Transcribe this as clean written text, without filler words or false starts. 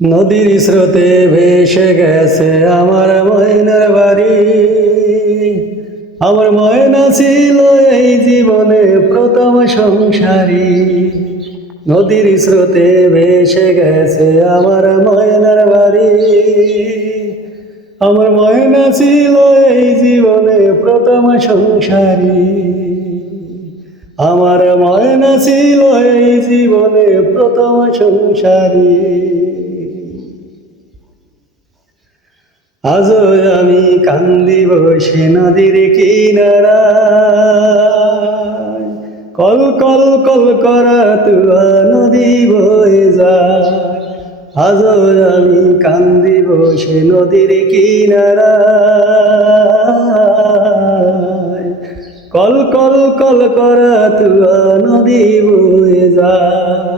নদীর স্রোতে ভেসে গেছে আমার ময়নার বাড়ি। আমার ময়না ছিল এই জীবনে প্রথম সংসারী। নদীর স্রোতে ভেসে গেছে আমার ময়নার বাড়ি। আমার ময়না ছিল এই জীবনে প্রথম সংসারী। আমার ময়না ছিল এই জীবনে প্রথম সংসারী। আজও আমি কান্দি বসে নদীর কিনারায়, কল কল কল করা তুয়া নদী বয়ে যায়। আজও আমি কান্দি বসে নদীর কিনারায়, কল কল কল করা তুয়া নদী বয়ে যায়।